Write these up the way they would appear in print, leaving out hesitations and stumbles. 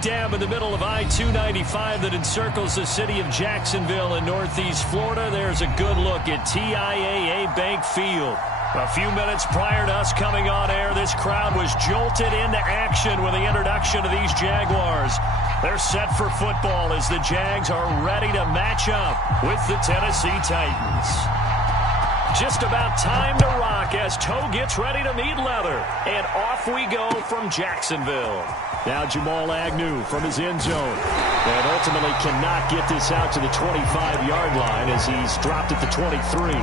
dam in the middle of I-295 that encircles the city of Jacksonville in northeast Florida. There's a good look at TIAA Bank Field. A few minutes prior to us coming on air, this crowd was jolted into action with the introduction of these Jaguars. They're set for football as the Jags are ready to match up with the Tennessee Titans. Just about time to rock as toe gets ready to meet leather. And off we go from Jacksonville. Now Jamal Agnew from his end zone. And ultimately cannot get this out to the 25-yard line as he's dropped at the 23.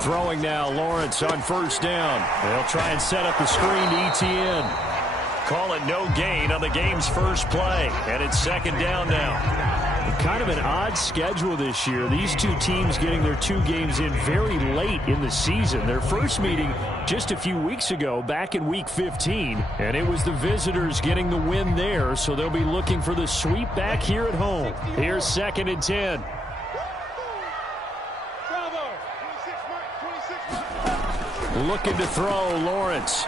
Throwing now, Lawrence on first down. They'll try and set up the screen to Etienne. Call it no gain on the game's first play. And it's second down now. Kind of an odd schedule this year. These two teams getting their two games in very late in the season. Their first meeting just a few weeks ago, back in Week 15. And it was the visitors getting the win there, so they'll be looking for the sweep back here at home. Here's 2nd and 10. Looking to throw, Lawrence.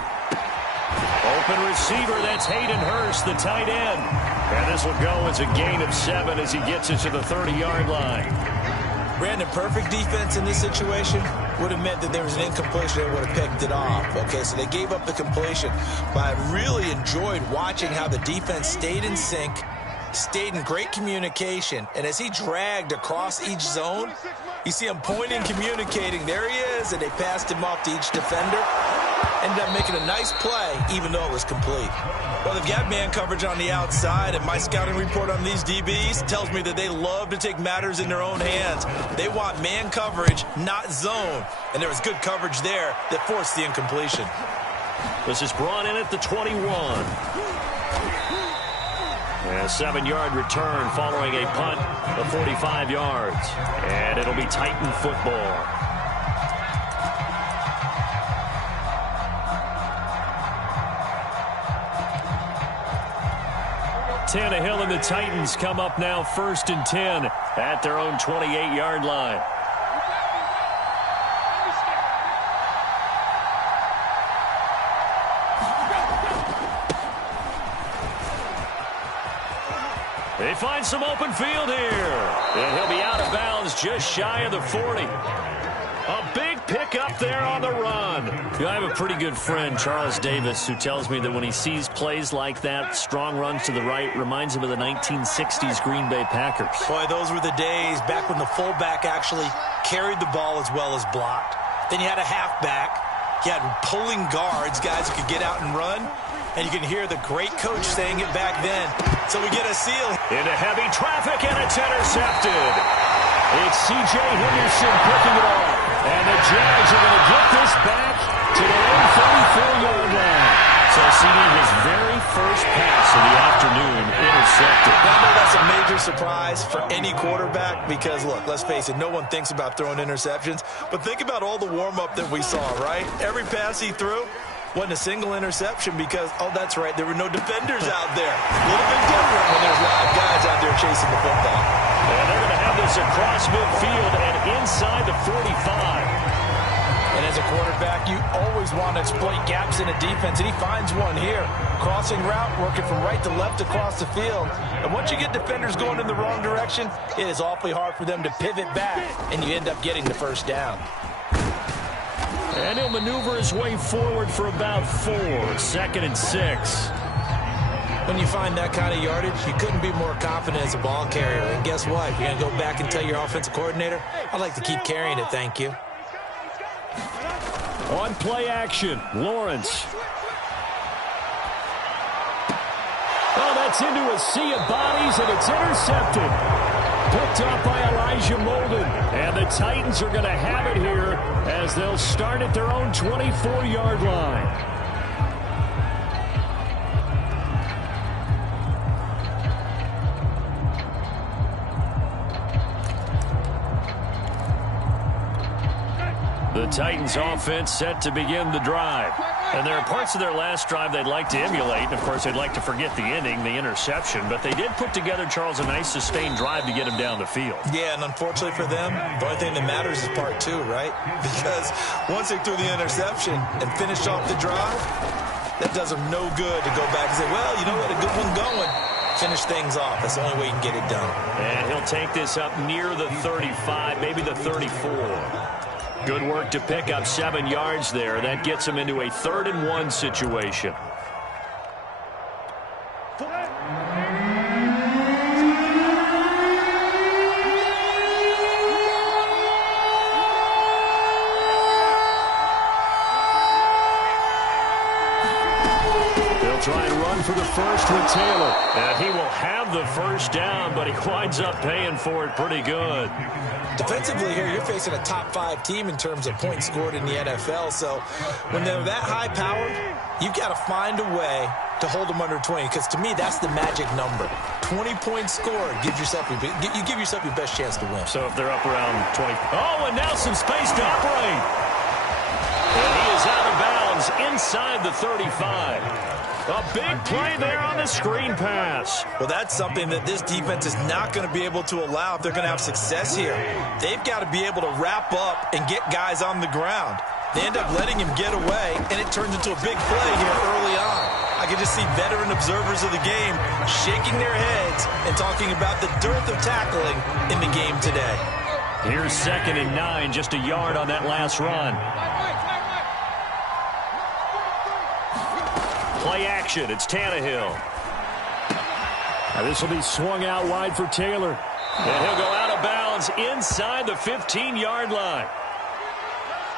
Open receiver, that's Hayden Hurst, the tight end. And this will go as a gain of 7 as he gets it to the 30-yard line. Brandon, perfect defense in this situation would have meant that there was an incompletion that would have picked it off. Okay, so they gave up the completion. But I really enjoyed watching how the defense stayed in sync, stayed in great communication. And as he dragged across each zone, you see him pointing, communicating. There he is, and they passed him off to each defender. Ended up making a nice play, even though it was complete. Well, they've got man coverage on the outside, and my scouting report on these DBs tells me that they love to take matters in their own hands. They want man coverage, not zone. And there was good coverage there that forced the incompletion. This is brought in at the 21. And a 7-yard return following a punt of 45 yards. And it'll be Titan football. Tannehill and the Titans come up now 1st and 10 at their own 28-yard line. They find some open field here. And he'll be out of bounds just shy of the 40. A big pickup there on the run. I have a pretty good friend, Charles Davis, who tells me that when he sees plays like that, strong runs to the right, reminds him of the 1960s Green Bay Packers. Boy, those were the days back when the fullback actually carried the ball as well as blocked. Then you had a halfback. You had pulling guards, guys who could get out and run. And you can hear the great coach saying it back then. So we get a seal. Into heavy traffic, and it's intercepted. It's C.J. Henderson picking it off. And the Jags are going to get this back to their own 34-yard line. So C.D., his very first pass of the afternoon intercepted. I know that's a major surprise for any quarterback because, look, let's face it, no one thinks about throwing interceptions. But think about all the warm-up that we saw, right? Every pass he threw wasn't a single interception because, oh, that's right, there were no defenders out there. A little bit different when there's live guys out there chasing the football. And they're going to have this across midfield and inside the 45. And as a quarterback, you always want to exploit gaps in a defense, and he finds one here. Crossing route, working from right to left across the field. And once you get defenders going in the wrong direction, it is awfully hard for them to pivot back, and you end up getting the first down. And he'll maneuver his way forward for about 4. 2nd and 6. When you find that kind of yardage, you couldn't be more confident as a ball carrier. And guess what? You're going to go back and tell your offensive coordinator, I'd like to keep carrying it, thank you. On play action, Lawrence. Oh, that's into a sea of bodies, and it's intercepted. Picked up by Elijah Molden. And the Titans are going to have it here as they'll start at their own 24-yard line. The Titans offense set to begin the drive. And there are parts of their last drive they'd like to emulate. And, of course, they'd like to forget the ending, the interception. But they did put together, Charles, a nice sustained drive to get him down the field. Yeah, and unfortunately for them, the only thing that matters is part two, right? Because once they threw the interception and finished off the drive, that does them no good to go back and say, well, you know what, a good one going. Finish things off. That's the only way you can get it done. And he'll take this up near the 35, maybe the 34. Good work to pick up 7 yards there. That gets him into a 3rd-and-1 situation. They'll try and run for the first with Taylor. And he will have the first down, but he winds up paying for it pretty good. Defensively here, you're facing a top 5 team in terms of points scored in the NFL. So when they're that high powered, you've got to find a way to hold them under 20. Because to me, that's the magic number. 20 points scored. You give yourself your best chance to win. So if they're up around 20. Oh, and now some space to operate. And he is out of bounds inside the 35. A big play there on the screen pass. Well, that's something that this defense is not going to be able to allow if they're going to have success here. They've got to be able to wrap up and get guys on the ground. They end up letting him get away, and it turns into a big play here early on. I can just see veteran observers of the game shaking their heads and talking about the dearth of tackling in the game today. Here's 2nd and 9, just a yard on that last run. Play action, it's Tannehill. Now this will be swung out wide for Taylor. And he'll go out of bounds inside the 15-yard line.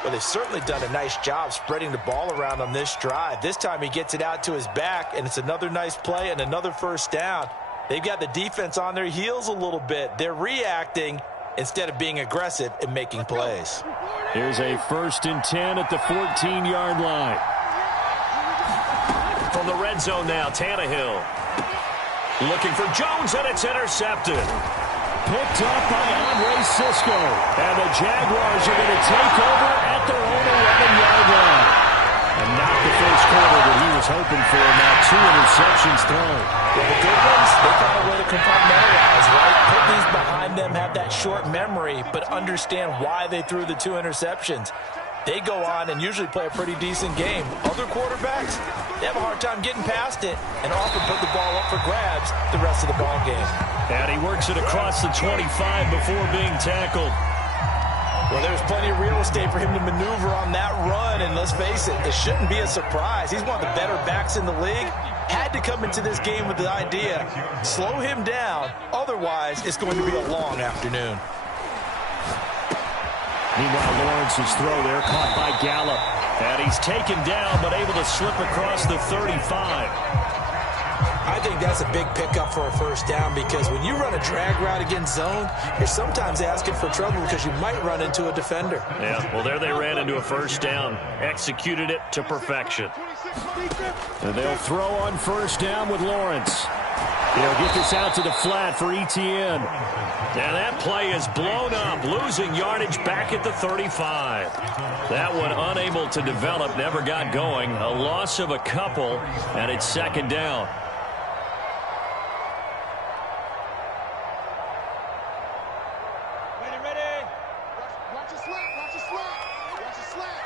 Well, they've certainly done a nice job spreading the ball around on this drive. This time he gets it out to his back, and it's another nice play and another first down. They've got the defense on their heels a little bit. They're reacting instead of being aggressive and making plays. Here's a 1st and 10 at the 14-yard line. From the red zone now, Tannehill. Looking for Jones, and it's intercepted. Picked up by Andre Sisco. And the Jaguars are going to take over at their own 11-yard line. And not the first quarter that he was hoping for. Now 2 interceptions thrown. Well, the good ones, they found a way to compartmentalize, right? Put these behind them, have that short memory, but understand why they threw the 2 interceptions. They go on and usually play a pretty decent game. Other quarterbacks, they have a hard time getting past it and often put the ball up for grabs the rest of the ball game. And he works it across the 25 before being tackled. Well, there's plenty of real estate for him to maneuver on that run, and let's face it, it shouldn't be a surprise. He's one of the better backs in the league. Had to come into this game with the idea, slow him down, otherwise it's going to be a long afternoon. Meanwhile, Lawrence's throw there caught by Gallup. And he's taken down, but able to slip across the 35. I think that's a big pickup for a first down because when you run a drag route against zone, you're sometimes asking for trouble because you might run into a defender. Yeah, well, there they ran into a first down. Executed it to perfection. And they'll throw on first down with Lawrence. He'll get this out to the flat for Etienne. And that play is blown up, losing yardage back at the 35. That one unable to develop, never got going. A loss of a couple, and it's 2nd down. Ready. Watch your slant. Watch your slant.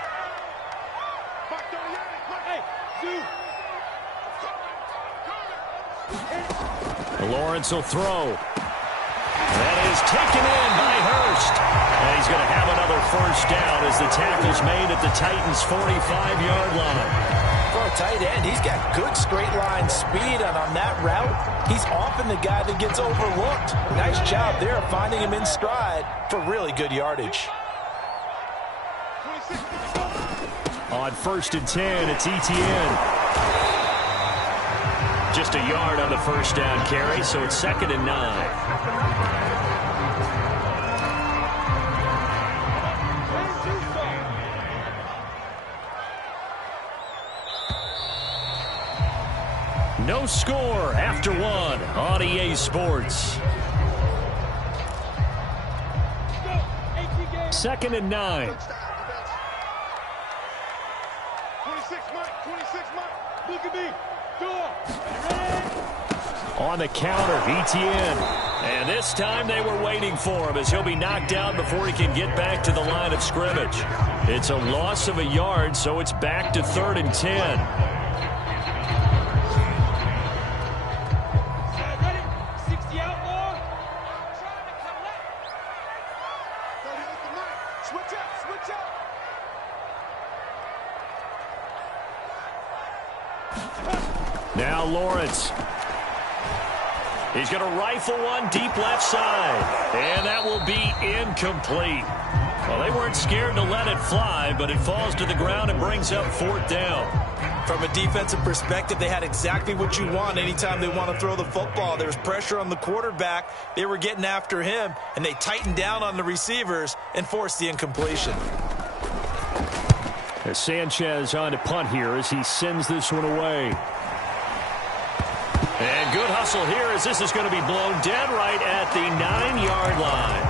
Back 30 yards. Hey, Lawrence will throw. That is taken in by Hurst. And he's going to have another first down as the tackle's made at the Titans' 45-yard line. For a tight end, he's got good straight line speed, and on that route, he's often the guy that gets overlooked. Nice job there of finding him in stride for really good yardage. On 1st and 10, it's Etienne. Just a yard on the first down carry, so it's 2nd and 9. No score after 1 on EA Sports. 2nd and 9. look at me. Go. On the counter, ETN. And this time they were waiting for him as he'll be knocked down before he can get back to the line of scrimmage. It's a loss of a yard, so it's back to 3rd and 10. Now Lawrence. He's going to rifle one deep left side. And that will be incomplete. Well, they weren't scared to let it fly, but it falls to the ground and brings up 4th down. From a defensive perspective, they had exactly what you want anytime they want to throw the football. There was pressure on the quarterback. They were getting after him, and they tightened down on the receivers and forced the incompletion. As Sanchez on to punt here as he sends this one away. And good hustle here as this is going to be blown dead right at the 9-yard line.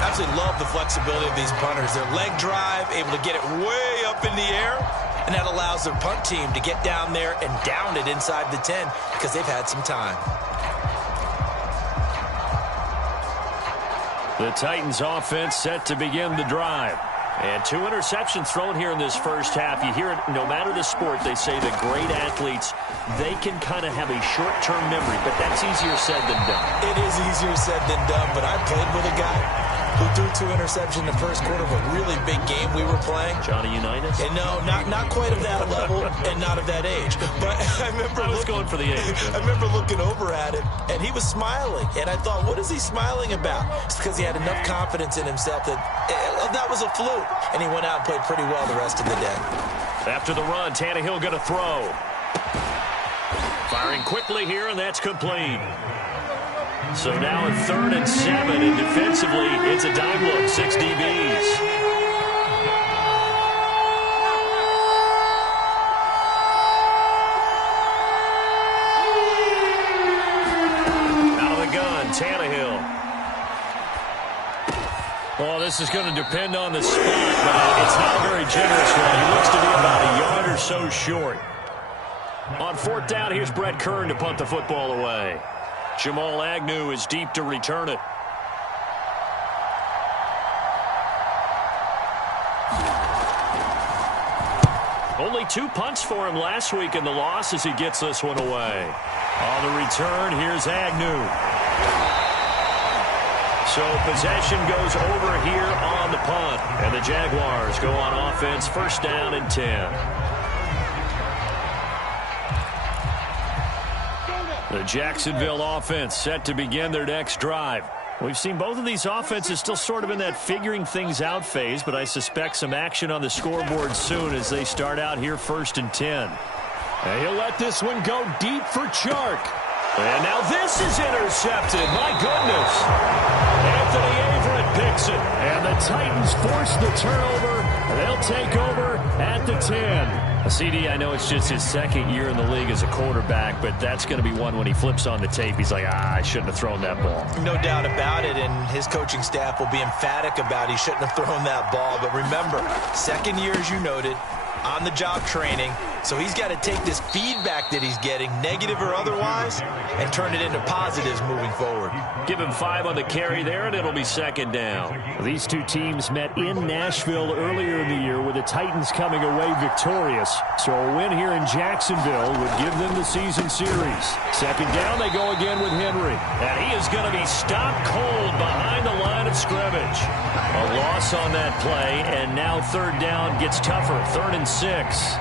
Absolutely love the flexibility of these punters. Their leg drive, able to get it way up in the air, and that allows their punt team to get down there and down it inside the 10 because they've had some time. The Titans offense set to begin the drive. And 2 interceptions thrown here in this first half. You hear it, no matter the sport, they say that great athletes, they can kind of have a short-term memory, but that's easier said than done. It is easier said than done, but I played with a guy who threw 2 interceptions in the first quarter of a really big game we were playing. Johnny Unitas? And no, not quite of that level and not of that age. But I remember going for the age. I remember looking over at him, and he was smiling. And I thought, what is he smiling about? It's because he had enough confidence in himself that that was a fluke. And he went out and played pretty well the rest of the day. After the run, Tannehill going to throw. Firing quickly here, and that's complete. So now at 3rd and 7, and defensively, it's a dime look, 6 DBs. Out of the gun, Tannehill. Well, this is going to depend on the spot, but it's not a very generous one. He looks to be about a yard or so short. On 4th down, here's Brett Kern to punt the football away. Jamal Agnew is deep to return it. Only 2 punts for him last week in the loss as he gets this one away. On the return, here's Agnew. So possession goes over here on the punt. And the Jaguars go on offense, 1st down and 10. The Jacksonville offense set to begin their next drive. We've seen both of these offenses still sort of in that figuring things out phase, but I suspect some action on the scoreboard soon as they start out here 1st and 10. And he'll let this one go deep for Chark. And now this is intercepted. My goodness. Anthony Averett picks it. And the Titans force the turnover. They'll take over at the 10. CD, I know it's just his 2nd year in the league as a quarterback, but that's going to be one when he flips on the tape. He's like, I shouldn't have thrown that ball. No doubt about it, and his coaching staff will be emphatic about he shouldn't have thrown that ball. But remember, 2nd year, as you noted, on-the-job training. So he's got to take this feedback that he's getting, negative or otherwise, and turn it into positives moving forward. Give him 5 on the carry there, and it'll be 2nd down. These 2 teams met in Nashville earlier in the year with the Titans coming away victorious. So a win here in Jacksonville would give them the season series. 2nd down, they go again with Henry. And he is going to be stopped cold behind the line of scrimmage. A loss on that play, and now 3rd down gets tougher, 3rd and 6.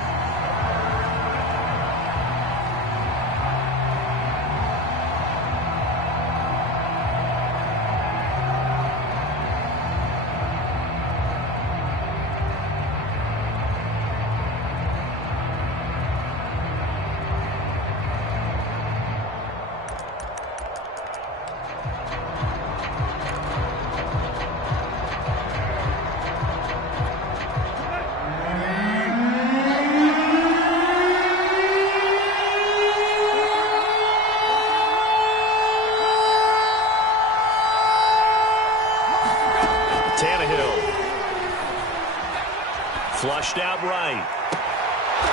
Flushed out right.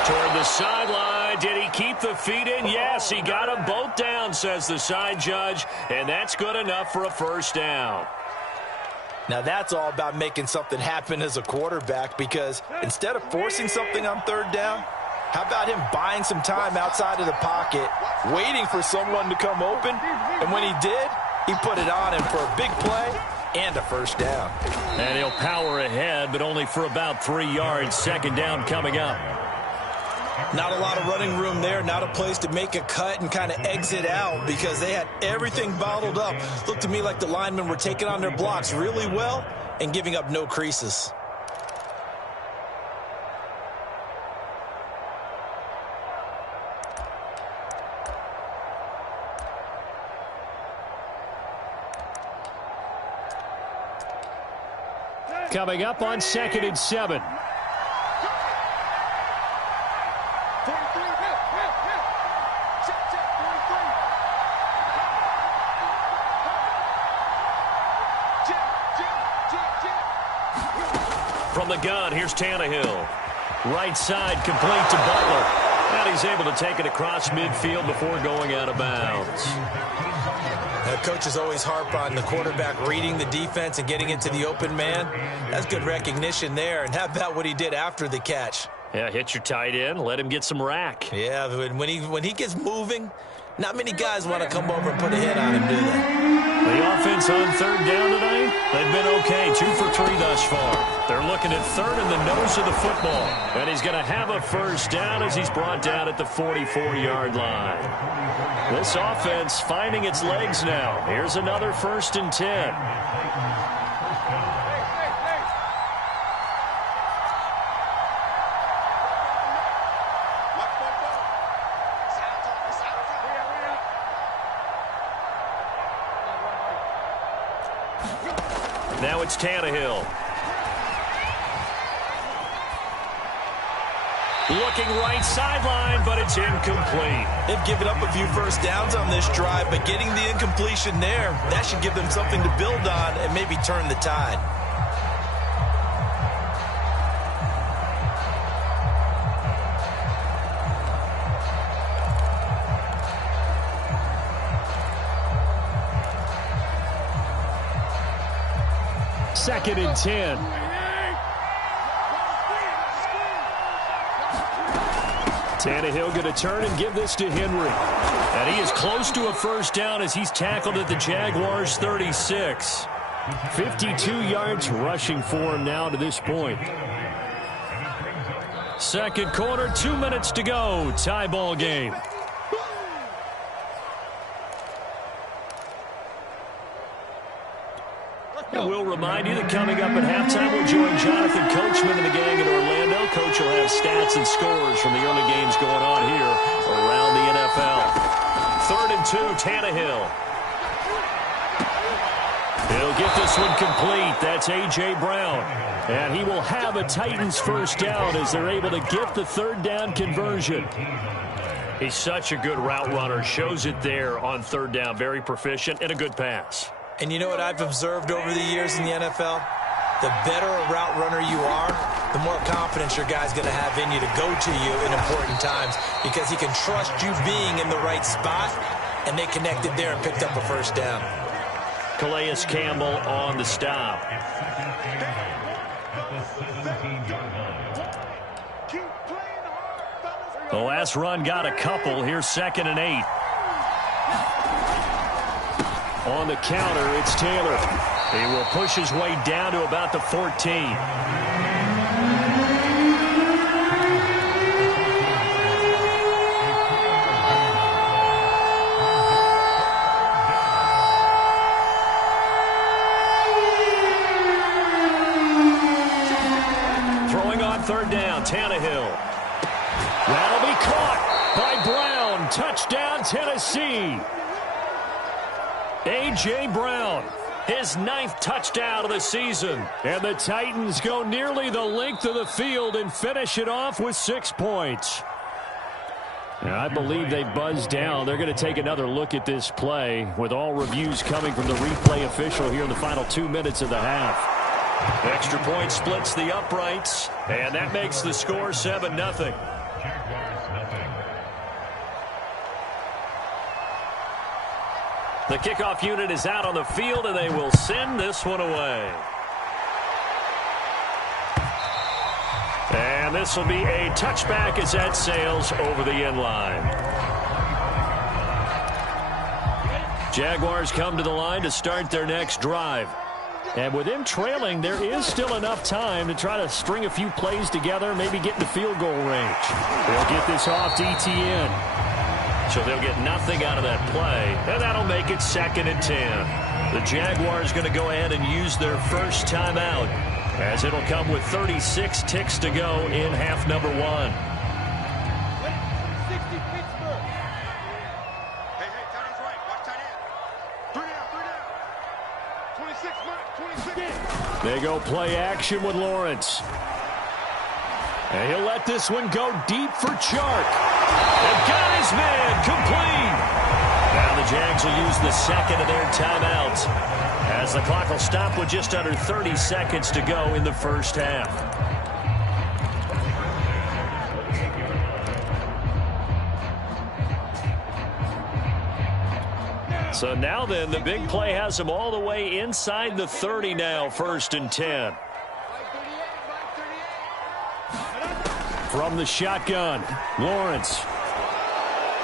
Toward the sideline. Did he keep the feet in? Yes, he got them both down, says the side judge, and that's good enough for a first down. Now that's all about making something happen as a quarterback, because instead of forcing something on third down, how about him buying some time outside of the pocket, waiting for someone to come open, and when he did, he put it on him for a big play and a first down. And he'll power ahead, but only for about 3 yards. Second down coming up. Not a lot of running room there, not a place to make a cut and kind of exit out, because they had everything bottled up. Looked to me like the linemen were taking on their blocks really well and giving up no creases. Coming up on 2nd and 7. From the gun, here's Tannehill. Right side complete to Butler. And he's able to take it across midfield before going out of bounds. Coaches always harp on the quarterback reading the defense and getting into the open man. That's good recognition there. And how about what he did after the catch? Yeah, hit your tight end, let him get some rack. Yeah, when he gets moving, not many guys want to come over and put a hit on him, do they? The offense on third down tonight, they've been okay, 2 for 3 thus far. They're looking at third in the nose of the football. And he's going to have a first down as he's brought down at the 44-yard line. This offense finding its legs now. Here's another 1st and 10. Now it's Tannehill. Looking right sideline, but it's incomplete. They've given up a few first downs on this drive, but getting the incompletion there, that should give them something to build on and maybe turn the tide. Second and 10. Tannehill going to turn and give this to Henry. And he is close to a first down as he's tackled at the Jaguars' 36. 52 yards rushing for him now to this point. Second quarter, 2 minutes to go. Tie ball game. And we'll remind you that coming up at halftime, we'll join Jonathan Coachman and the gang in Orlando. Coach will have stats and scores from the early games going on here around the NFL. 3rd and 2, Tannehill. He'll get this one complete. That's A.J. Brown. And he will have a Titans first down as they're able to get the third down conversion. He's such a good route runner. Shows it there on third down. Very proficient and a good pass. And you know what I've observed over the years in the NFL? The better a route runner you are, the more confidence your guy's going to have in you to go to you in important times, because he can trust you being in the right spot, and they connected there and picked up a first down. Calais Campbell on the stop. The last run got a couple. Here's 2nd and 8. On the counter, it's Taylor. He will push his way down to about the 14. Throwing on third down, Tannehill. That'll be caught by Brown. Touchdown, Tennessee. A.J. Brown, his 9th touchdown of the season. And the Titans go nearly the length of the field and finish it off with 6 points. And I believe they buzzed down. They're going to take another look at this play with all reviews coming from the replay official here in the final 2 minutes of the half. Extra point splits the uprights, and that makes the score 7-0. The kickoff unit is out on the field, and they will send this one away. And this will be a touchback as that sails over the end line. Jaguars come to the line to start their next drive. And with them trailing, there is still enough time to try to string a few plays together, maybe get in the field goal range. They'll get this off to ETN. So they'll get nothing out of that play, and that'll make it 2nd and 10. The Jaguars going to go ahead and use their first timeout, as it'll come with 36 ticks to go in half number 1. They go play action with Lawrence. And he'll let this one go deep for Chark. And got his man complete. Now the Jags will use the second of their timeouts, as the clock will stop with just under 30 seconds to go in the first half. So now then, the big play has them all the way inside the 30 now, 1st and 10. From the shotgun, Lawrence.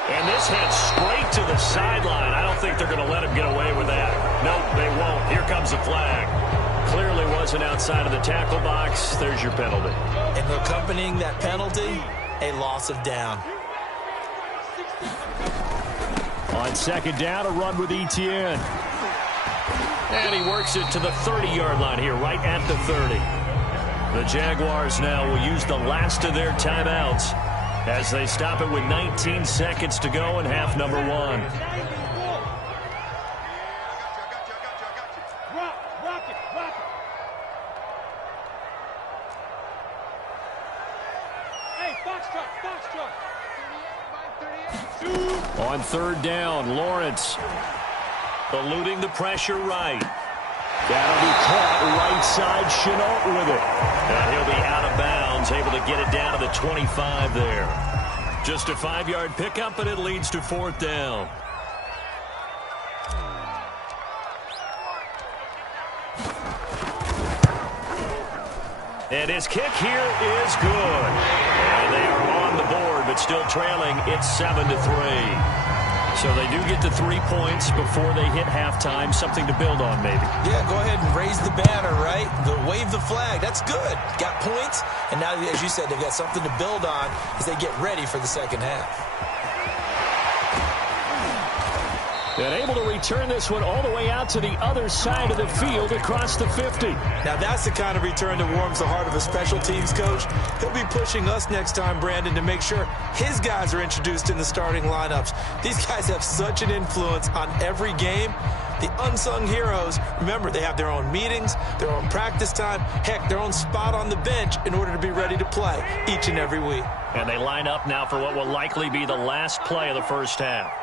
And this heads straight to the sideline. I don't think they're going to let him get away with that. Nope, they won't. Here comes the flag. Clearly wasn't outside of the tackle box. There's your penalty. And accompanying that penalty, a loss of down. On 2nd down, a run with ETN. And he works it to the 30-yard line here, right at the 30. The Jaguars now will use the last of their timeouts as they stop it with 19 seconds to go in half number 1. On 3rd down, Lawrence eluding the pressure right. That'll be caught right side. Chenault with it. And he'll be out of bounds, able to get it down to the 25 there. Just a 5-yard pickup, and it leads to 4th down. And his kick here is good. And they are on the board, but still trailing. It's 7-3. So they do get to 3 points before they hit halftime. Something to build on, maybe. Yeah, go ahead and raise the banner, right? Wave the flag. That's good. Got points, and now, as you said, they've got something to build on as they get ready for the second half. And able to return this one all the way out to the other side of the field across the 50. Now that's the kind of return that warms the heart of a special teams coach. He'll be pushing us next time, Brandon, to make sure his guys are introduced in the starting lineups. These guys have such an influence on every game. The unsung heroes, remember, they have their own meetings, their own practice time, heck, their own spot on the bench in order to be ready to play each and every week. And they line up now for what will likely be the last play of the first half.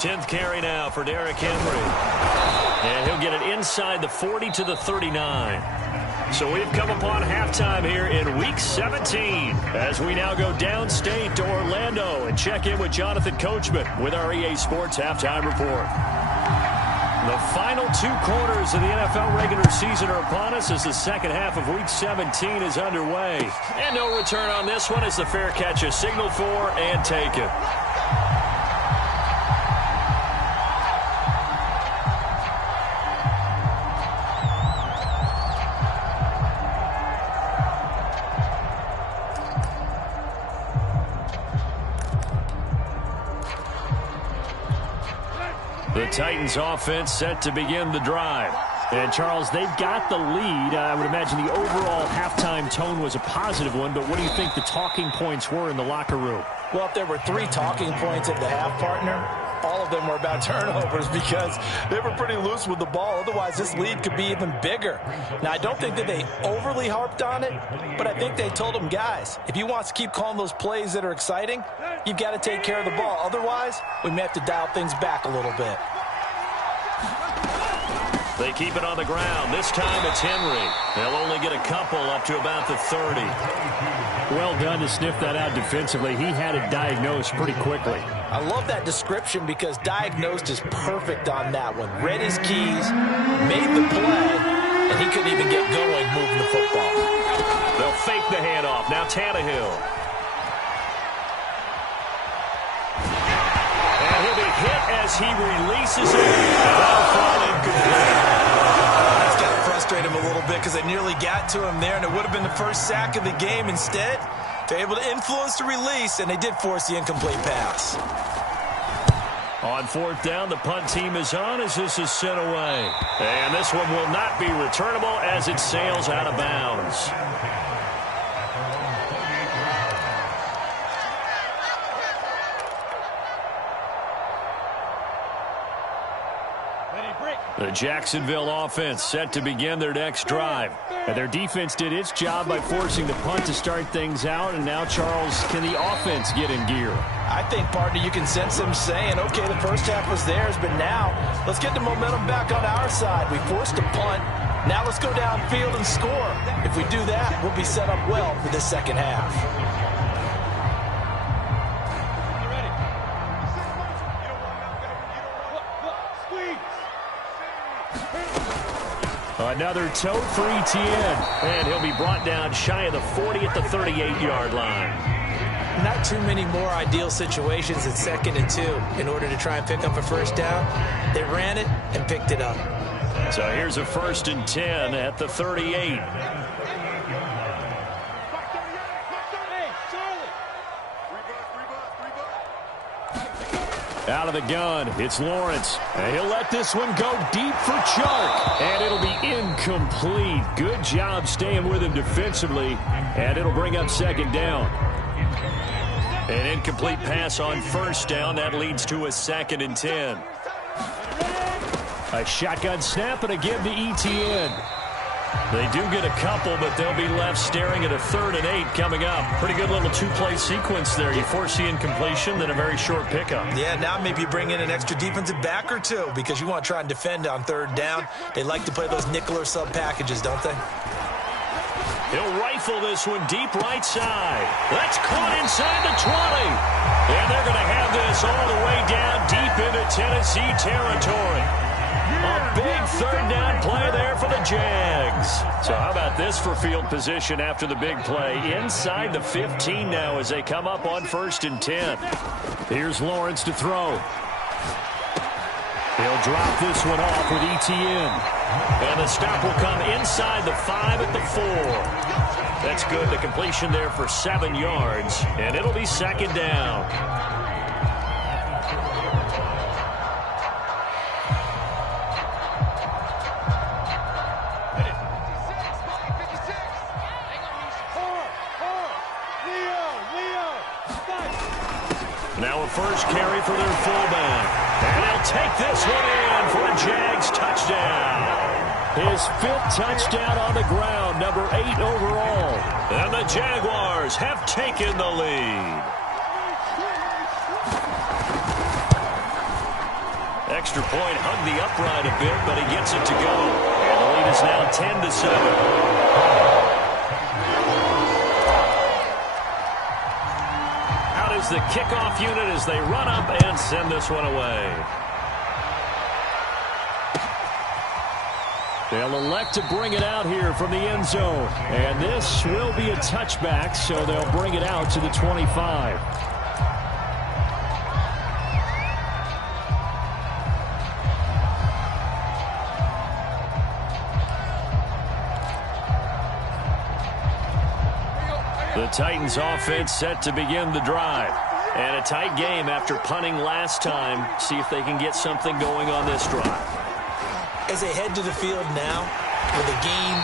10th carry now for Derrick Henry. And he'll get it inside the 40 to the 39. So we've come upon halftime here in Week 17 as we now go downstate to Orlando and check in with Jonathan Coachman with our EA Sports Halftime Report. The final 2 quarters of the NFL regular season are upon us as the second half of Week 17 is underway. And no return on this one as the fair catch is signaled for and taken. The Titans offense set to begin the drive. And, Charles, they've got the lead. I would imagine the overall halftime tone was a positive one, but what do you think the talking points were in the locker room? Well, if there were 3 talking points at the half, partner, all of them were about turnovers because they were pretty loose with the ball. Otherwise, this lead could be even bigger. Now, I don't think that they overly harped on it, but I think they told them, guys, if you want to keep calling those plays that are exciting, you've got to take care of the ball. Otherwise, we may have to dial things back a little bit. They keep it on the ground. This time it's Henry. They'll only get a couple up to about the 30. Well done to sniff that out defensively. He had it diagnosed pretty quickly. I love that description because diagnosed is perfect on that one. Read his keys, made the play, and he couldn't even get going moving the football. They'll fake the handoff. Now Tannehill. And he'll be hit as he releases it. And that'll fall incomplete. That's got to frustrate him a little bit because they nearly got to him there, and it would have been the first sack of the game. Instead, they're able to influence the release, and they did force the incomplete pass. On fourth down, the punt team is on as this is sent away. And this one will not be returnable as it sails out of bounds. The Jacksonville offense set to begin their next drive. And their defense did its job by forcing the punt to start things out. And now, Charles, can the offense get in gear? I think, partner, you can sense them saying, okay, the first half was theirs, but now let's get the momentum back on our side. We forced a punt. Now let's go downfield and score. If we do that, we'll be set up well for this second half. Another tote for Etienne. And he'll be brought down shy of the 40 at the 38-yard line. Not too many more ideal situations at 2nd and 2 in order to try and pick up a first down. They ran it and picked it up. So here's a 1st and 10 at the 38. Out of the gun, it's Lawrence. And he'll let this one go deep for Chark. And it'll be incomplete. Good job staying with him defensively. And it'll bring up 2nd down. An incomplete pass on 1st down. That leads to a 2nd and 10. A shotgun snap and a give to Etienne. They do get a couple, but they'll be left staring at a 3rd and 8 coming up. Pretty good little two-play sequence there. You force the incompletion, then a very short pickup. Yeah, now maybe you bring in an extra defensive back or two because you want to try and defend on 3rd down. They like to play those nickel or sub packages, don't they? He'll rifle this one deep right side. That's caught inside the 20. And they're going to have this all the way down deep into Tennessee territory. A big 3rd down play there for the Jags. So how about this for field position after the big play? Inside the 15 now as they come up on 1st and 10. Here's Lawrence to throw. He'll drop this one off with Etienne. And the stop will come inside the 5 at the 4. That's good. The completion there for 7 yards. And it'll be 2nd down. Now a first carry for their fullback. And they'll take this one in for a Jags touchdown. His 5th touchdown on the ground, number 8 overall. And the Jaguars have taken the lead. Extra point hugged the upright a bit, but he gets it to go. And the lead is now 10-7. Is the kickoff unit as they run up and send this one away. They'll elect to bring it out here from the end zone. And this will be a touchback, so they'll bring it out to the 25. The Titans offense set to begin the drive. And a tight game after punting last time. See if they can get something going on this drive. As they head to the field now, with a game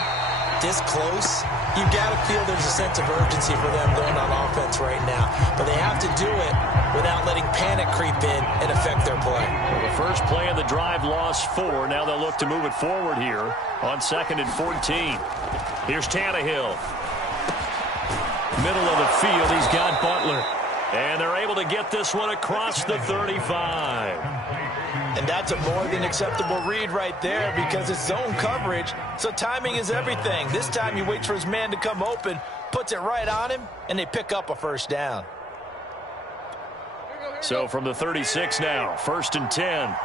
this close, you've got to feel there's a sense of urgency for them going on offense right now. But they have to do it without letting panic creep in and affect their play. Well, the first play of the drive lost 4. Now they'll look to move it forward here on 2nd and 14. Here's Tannehill. Middle of the field, he's got Butler. And they're able to get this one across the 35. And that's a more than acceptable read right there because it's zone coverage, so timing is everything. This time he waits for his man to come open, puts it right on him, and they pick up a first down. So from the 36 now, 1st and 10.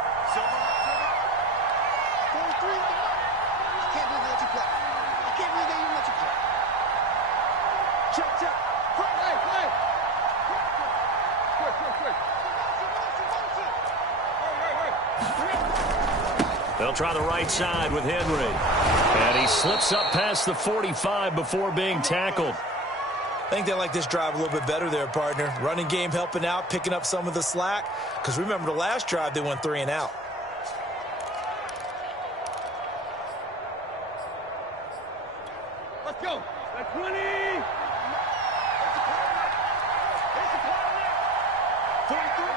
They'll try the right side with Henry. And he slips up past the 45 before being tackled. I think they like this drive a little bit better there, partner. Running game helping out, picking up some of the slack. Because remember the last drive, they went 3 and out. Let's go. That's 20. 43.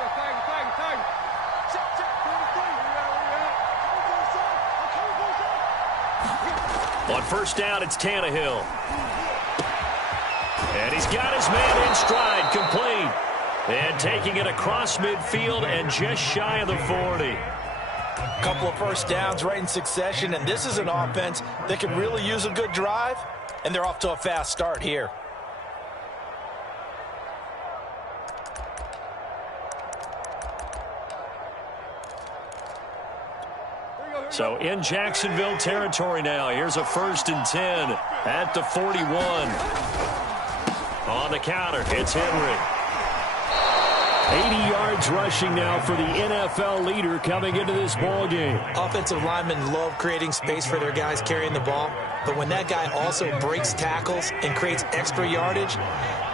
On first down, it's Tannehill. And he's got his man in stride, complete. And taking it across midfield and just shy of the 40. Couple of first downs right in succession, and this is an offense that can really use a good drive, and they're off to a fast start here. So in Jacksonville territory now. Here's a 1st and 10 at the 41. On the counter, it's Henry. 80 yards rushing now for the NFL leader coming into this ball game. Offensive linemen love creating space for their guys carrying the ball. But when that guy also breaks tackles and creates extra yardage,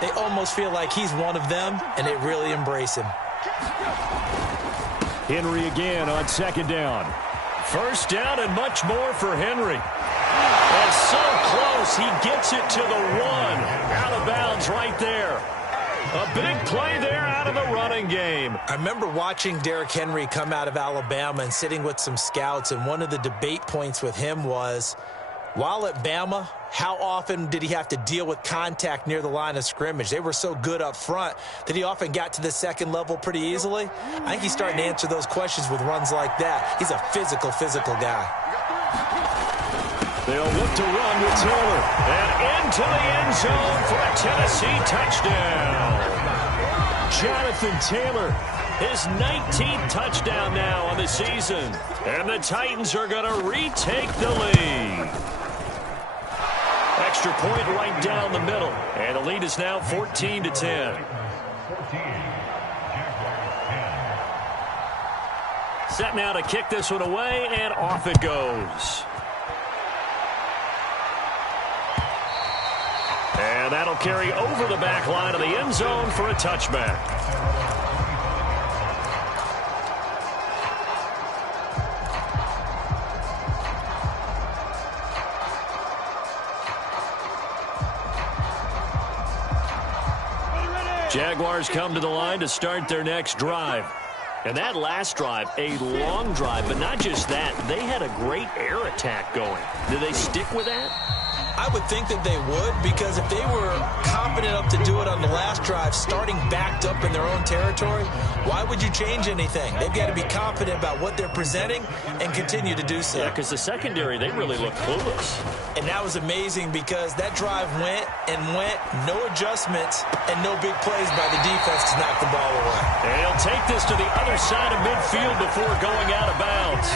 they almost feel like he's one of them, and they really embrace him. Henry again on 2nd down. 1st down and much more for Henry. And so close, he gets it to the 1. Out of bounds right there. A big play there out of the running game. I remember watching Derrick Henry come out of Alabama and sitting with some scouts, and one of the debate points with him was, while at Bama, how often did he have to deal with contact near the line of scrimmage? They were so good up front that he often got to the second level pretty easily. I think he's starting to answer those questions with runs like that. He's a physical guy. They'll look to run with Taylor. And into the end zone for a Tennessee touchdown. Jonathan Taylor, his 19th touchdown now on the season. And the Titans are going to retake the lead. Extra point right down the middle. And the lead is now 14-10. Set now to kick this one away, and off it goes. And that'll carry over the back line of the end zone for a touchback. Jaguars come to the line to start their next drive. And that last drive, a long drive, but not just that. They had a great air attack going. Did they stick with that? I would think that they would, because if they were confident enough to do it on the last drive, starting backed up in their own territory, why would you change anything? They've got to be confident about what they're presenting and continue to do so. Yeah, because the secondary, they really look clueless. And that was amazing because that drive went and went, no adjustments, and no big plays by the defense to knock the ball away. And he'll take this to the other side of midfield before going out of bounds.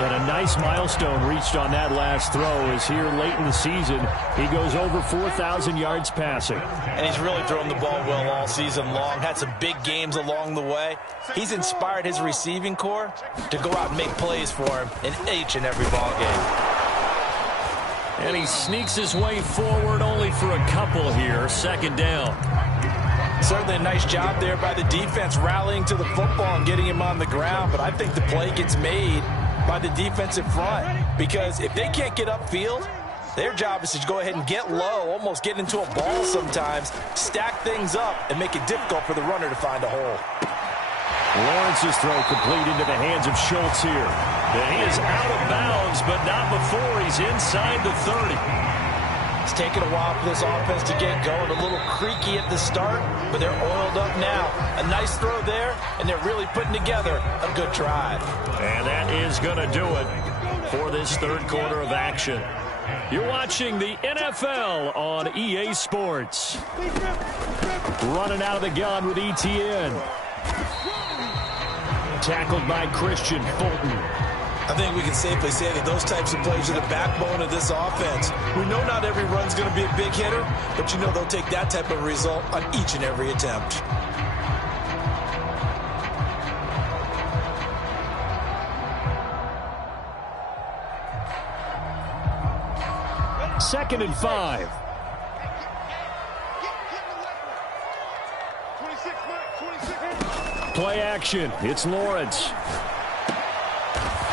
And a nice milestone reached on that last throw as here late in the season, he goes over 4,000 yards passing. And he's really thrown the ball well all season long. Had some big games along the way. He's inspired his receiving corps to go out and make plays for him in each and every ball game. And he sneaks his way forward only for a couple here. 2nd down. Certainly a nice job there by the defense rallying to the football and getting him on the ground. But I think the play gets made by the defensive front, because if they can't get upfield, their job is to go ahead and get low, almost get into a ball sometimes, stack things up, and make it difficult for the runner to find a hole. Lawrence's throw complete into the hands of Schultz here. And he is out of bounds, but not before he's inside the 30. It's taken a while for this offense to get going. A little creaky at the start, but they're oiled up now. A nice throw there, and they're really putting together a good drive. And that is going to do it for this third quarter of action. You're watching the NFL on EA Sports. Running out of the gun with ETN. Tackled by Christian Fulton. I think we can safely say that those types of plays are the backbone of this offense. We know not every run's going to be a big hitter, but you know they'll take that type of result on each and every attempt. Second and 5. Play action. It's Lawrence.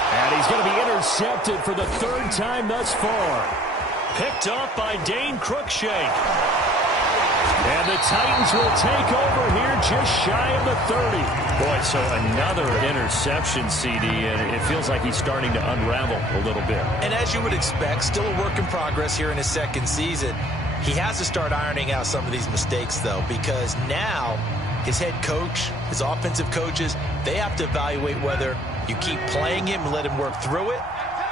And he's going to be intercepted for the third time thus far. Picked up by Dane Cruikshank. And the Titans will take over here just shy of the 30. Boy, so another interception, CD, and it feels like he's starting to unravel a little bit. And as you would expect, still a work in progress here in his second season. He has to start ironing out some of these mistakes, though, because now his head coach, his offensive coaches, they have to evaluate whether you keep playing him and let him work through it,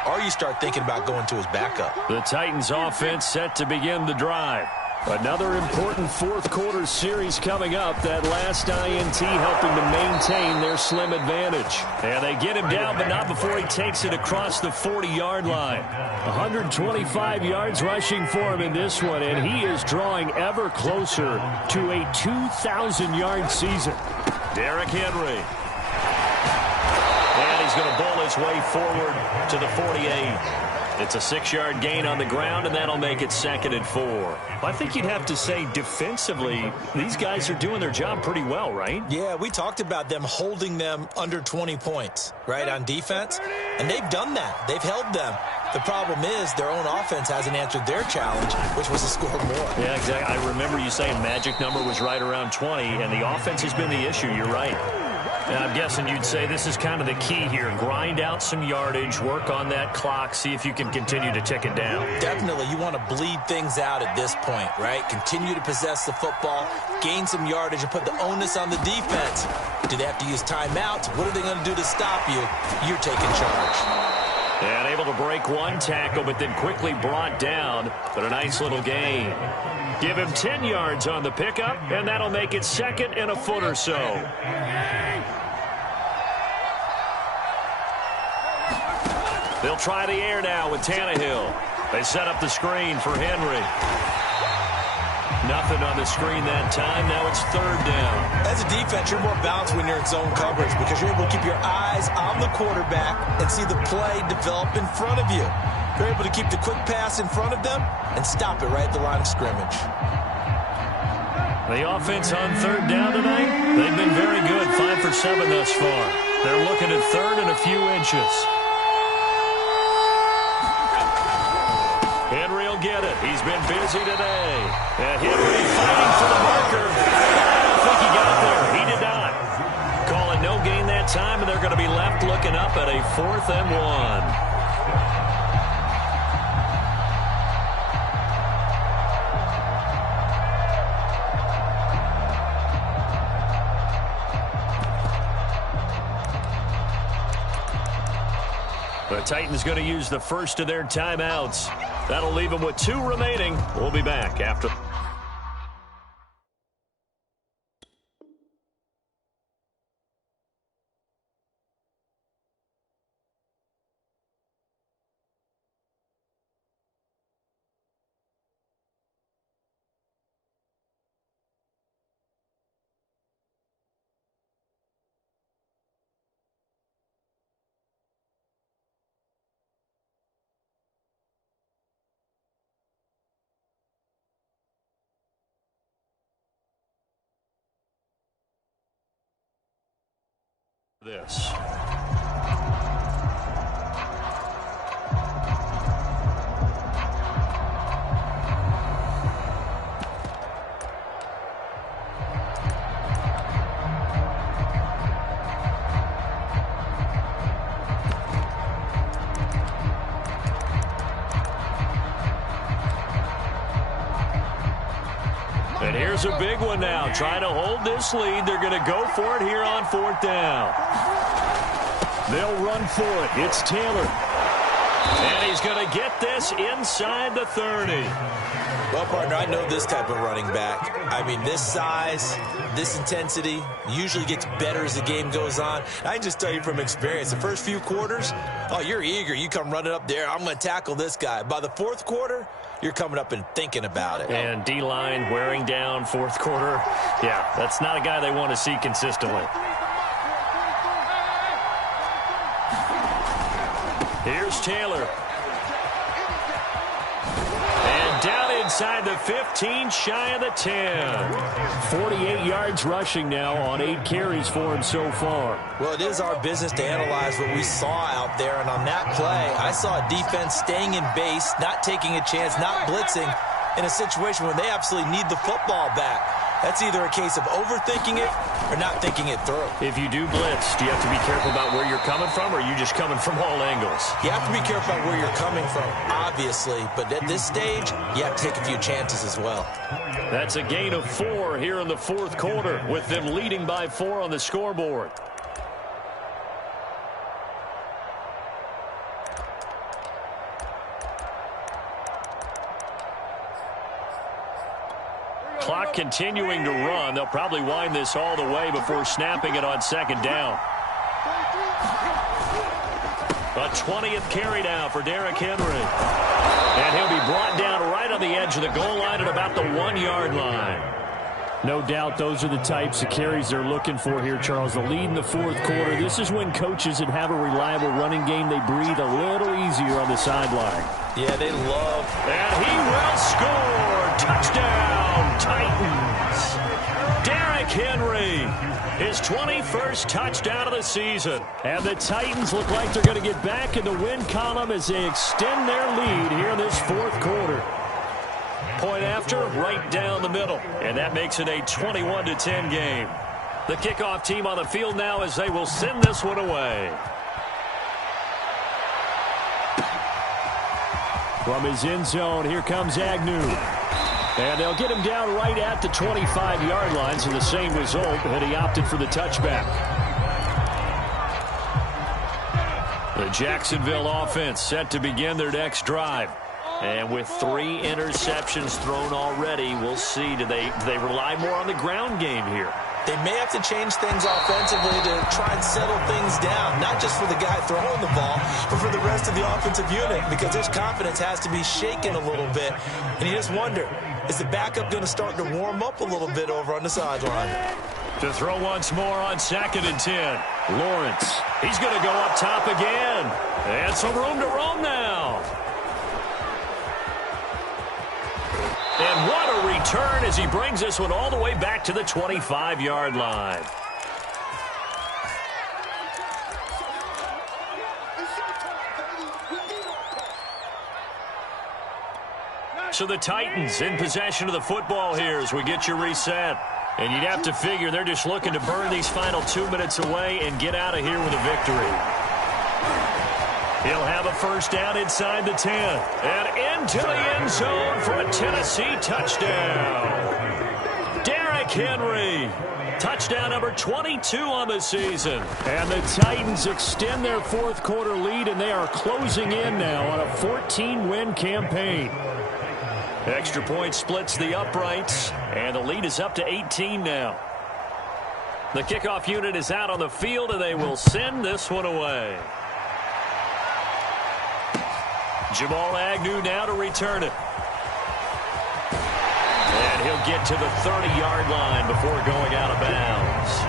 or you start thinking about going to his backup. The Titans offense set to begin the drive. Another important fourth quarter series coming up. That last INT helping to maintain their slim advantage. And they get him down, but not before he takes it across the 40-yard line. 125 yards rushing for him in this one, and he is drawing ever closer to a 2,000-yard season. Derrick Henry. And he's going to bowl his way forward to the 48. It's a 6-yard gain on the ground, and that'll make it 2nd and 4. I think you'd have to say defensively, these guys are doing their job pretty well, right? Yeah, we talked about them holding them under 20 points, right, on defense. And they've done that. They've held them. The problem is their own offense hasn't answered their challenge, which was to score more. Yeah, exactly. I remember you saying magic number was right around 20, and the offense has been the issue. You're right. And I'm guessing you'd say this is kind of the key here. Grind out some yardage, work on that clock, see if you can continue to tick it down. Definitely. You want to bleed things out at this point, right? Continue to possess the football, gain some yardage, and put the onus on the defense. Do they have to use timeouts? What are they going to do to stop you? You're taking charge. And able to break one tackle, but then quickly brought down. But a nice little gain. Give him 10 yards on the pickup, and that'll make it 2nd and a foot or so. They'll try the air now with Tannehill. They set up the screen for Henry. Nothing on the screen that time. Now it's 3rd down. As a defense, you're more balanced when you're in zone coverage because you're able to keep your eyes on the quarterback and see the play develop in front of you. You're able to keep the quick pass in front of them and stop it right at the line of scrimmage. The offense on 3rd down tonight, they've been very good, 5 for 7 thus far. They're looking at 3rd and a few inches. Henry will get it. He's been busy today. And Henry fighting for the marker. I don't think he got there. He did not. Calling no gain that time, and they're going to be left looking up at a 4th and 1. The Titans going to use the first of their timeouts. That'll leave them with 2 remaining. We'll be back after. This. Here's a big one now. Trying to hold this lead. They're going to go for it here on 4th down. They'll run for it. It's Taylor. And he's going to get this inside the 30. Well, partner, I know this type of running back. I mean, this size, this intensity usually gets better as the game goes on. I can just tell you from experience, the first few quarters, oh, you're eager. You come running up there. I'm going to tackle this guy. By the 4th quarter, you're coming up and thinking about it. And D-line wearing down 4th quarter. Yeah, that's not a guy they want to see consistently. Here's Taylor. And down inside the 15, shy of the 10. 48 yards rushing now on 8 carries for him so far. Well, it is our business to analyze what we saw out there. And on that play, I saw a defense staying in base, not taking a chance, not blitzing in a situation where they absolutely need the football back. That's either a case of overthinking it or not thinking it through. If you do blitz, do you have to be careful about where you're coming from, or are you just coming from all angles? You have to be careful about where you're coming from, obviously. But at this stage, you have to take a few chances as well. That's a gain of 4 here in the 4th quarter, with them leading by 4 on the scoreboard. Clock continuing to run. They'll probably wind this all the way before snapping it on 2nd down. A 20th carry now for Derrick Henry. And he'll be brought down right on the edge of the goal line at about the 1-yard line. No doubt those are the types of carries they're looking for here, Charles. The lead in the 4th quarter. This is when coaches that have a reliable running game, they breathe a little easier on the sideline. Yeah, they love. And he will score. Touchdown, Titans. Derrick Henry, his 21st touchdown of the season. And the Titans look like they're going to get back in the win column as they extend their lead here in this 4th quarter. Point after, right down the middle. And that makes it a 21-10 game. The kickoff team on the field now as they will send this one away. From his end zone, here comes Agnew. And they'll get him down right at the 25-yard line, so the same result, and he opted for the touchback. The Jacksonville offense set to begin their next drive. And with 3 interceptions thrown already, we'll see. Do they rely more on the ground game here? They may have to change things offensively to try and settle things down, not just for the guy throwing the ball, but for the rest of the offensive unit, because his confidence has to be shaken a little bit. And you just wonder, is the backup going to start to warm up a little bit over on the sideline? To throw once more on 2nd and 10. Lawrence, he's going to go up top again. And some room to roam now. And what a return as he brings this one all the way back to the 25-yard line. So the Titans in possession of the football here as we get you reset. And you'd have to figure they're just looking to burn these final 2 minutes away and get out of here with a victory. He'll have a first down inside the 10. And into the end zone for a Tennessee touchdown. Derrick Henry. Touchdown number 22 on the season. And the Titans extend their 4th quarter lead, and they are closing in now on a 14-win campaign. Extra point splits the uprights, and the lead is up to 18 now. The kickoff unit is out on the field, and they will send this one away. Jamal Agnew now to return it. And he'll get to the 30-yard line before going out of bounds.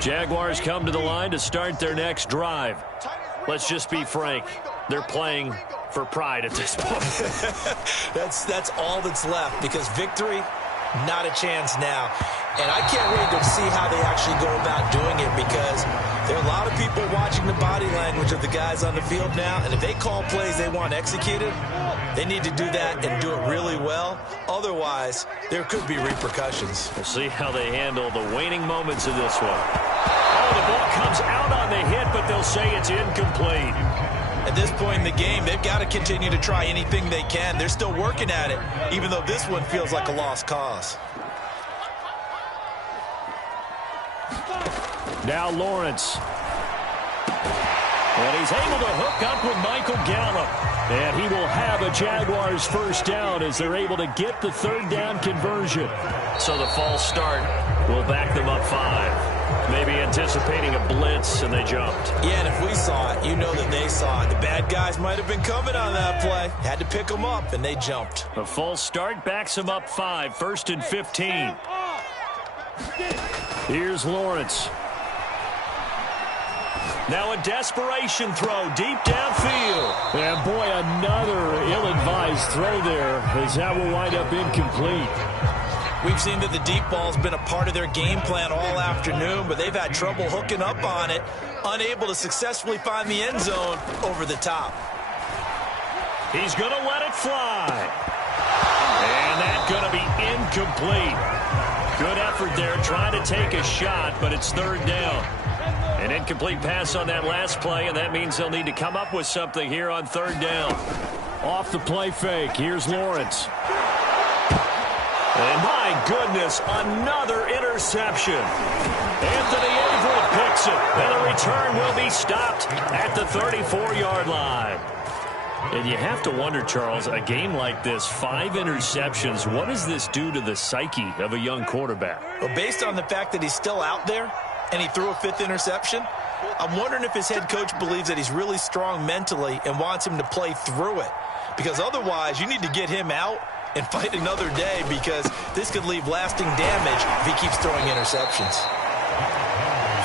Jaguars come to the line to start their next drive. Let's just be frank. They're playing for pride at this point. That's all that's left, because victory, not a chance now. And I can't wait to see how they actually go about doing it, because there are a lot of people watching the body language of the guys on the field now, and if they call plays they want executed, they need to do that and do it really well. Otherwise, there could be repercussions. We'll see how they handle the waning moments of this one. Oh, the ball comes out on the hit, but they'll say it's incomplete. At this point in the game, they've got to continue to try anything they can. They're still working at it, even though this one feels like a lost cause. Now Lawrence. And he's able to hook up with Michael Gallup. And he will have a Jaguars first down as they're able to get the third down conversion. So the false start will back them up 5. Maybe anticipating a blitz, and they jumped. Yeah, and if we saw it, you know that they saw it. The bad guys might have been coming on that play. Had to pick them up, and they jumped. A false start backs them up 5. 1st and 15. Here's Lawrence. Now a desperation throw deep downfield. And boy, another ill-advised throw there, as that will wind up incomplete. We've seen that the deep ball's been a part of their game plan all afternoon, but they've had trouble hooking up on it, unable to successfully find the end zone over the top. He's going to let it fly. And that's going to be incomplete. Good effort there trying to take a shot, but it's 3rd down. An incomplete pass on that last play, and that means they'll need to come up with something here on 3rd down. Off the play fake, here's Lawrence. And my goodness, another interception. Anthony Avery picks it, and the return will be stopped at the 34-yard line. And you have to wonder, Charles, a game like this, 5 interceptions, what does this do to the psyche of a young quarterback? Well, based on the fact that he's still out there and he threw a 5th interception, I'm wondering if his head coach believes that he's really strong mentally and wants him to play through it. Because otherwise, you need to get him out and fight another day, because this could leave lasting damage if he keeps throwing interceptions.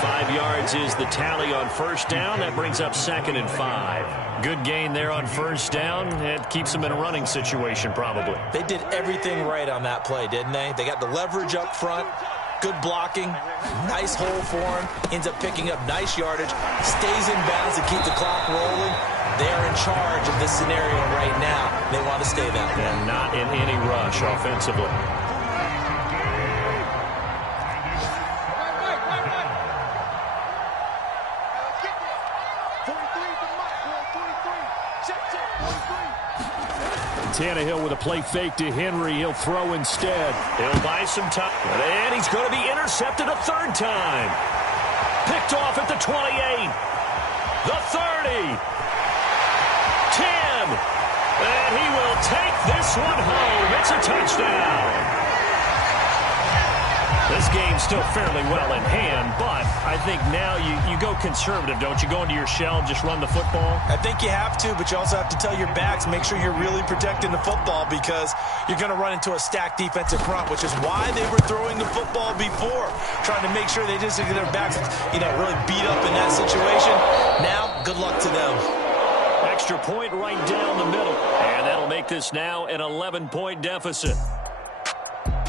5 yards is the tally on 1st down. That brings up 2nd and 5. Good gain there on 1st down. It keeps them in a running situation, probably. They did everything right on that play, didn't they? They got the leverage up front, good blocking, nice hole for him, ends up picking up nice yardage, stays in bounds to keep the clock rolling. They're in charge of this scenario right now. They want to stay that way. And not in any rush offensively. Tannehill with a play fake to Henry. He'll throw instead. He'll buy some time. And he's going to be intercepted a 3rd time. Picked off at the 28. The 30. 10. And he will take this one home. It's a touchdown. This game's still fairly well in hand, but I think now you go conservative, don't you? Go into your shell and just run the football? I think you have to, but you also have to tell your backs, make sure you're really protecting the football, because you're going to run into a stacked defensive front, which is why they were throwing the football before, trying to make sure they just get their backs, really beat up in that situation. Now, good luck to them. Extra point right down the middle, and that'll make this now an 11-point deficit.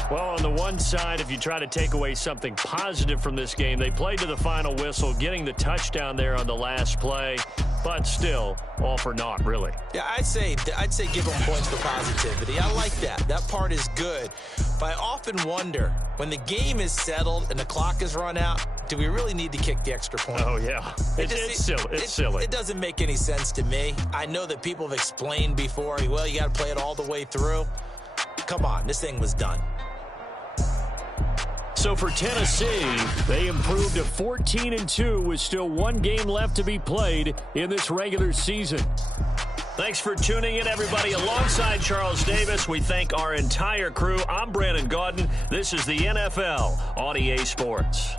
Well, on the one side, if you try to take away something positive from this game, they played to the final whistle, getting the touchdown there on the last play, but still, all for naught, really. Yeah, I'd say give them points for positivity. I like that. That part is good. But I often wonder, when the game is settled and the clock is run out, do we really need to kick the extra point? Oh, yeah. It's silly. It's silly. It doesn't make any sense to me. I know that people have explained before, well, you got to play it all the way through. Come on, this thing was done. So for Tennessee, they improved to 14-2 with still 1 game left to be played in this regular season. Thanks for tuning in, everybody. Alongside Charles Davis, we thank our entire crew. I'm Brandon Gaudin. This is the NFL on EA Sports.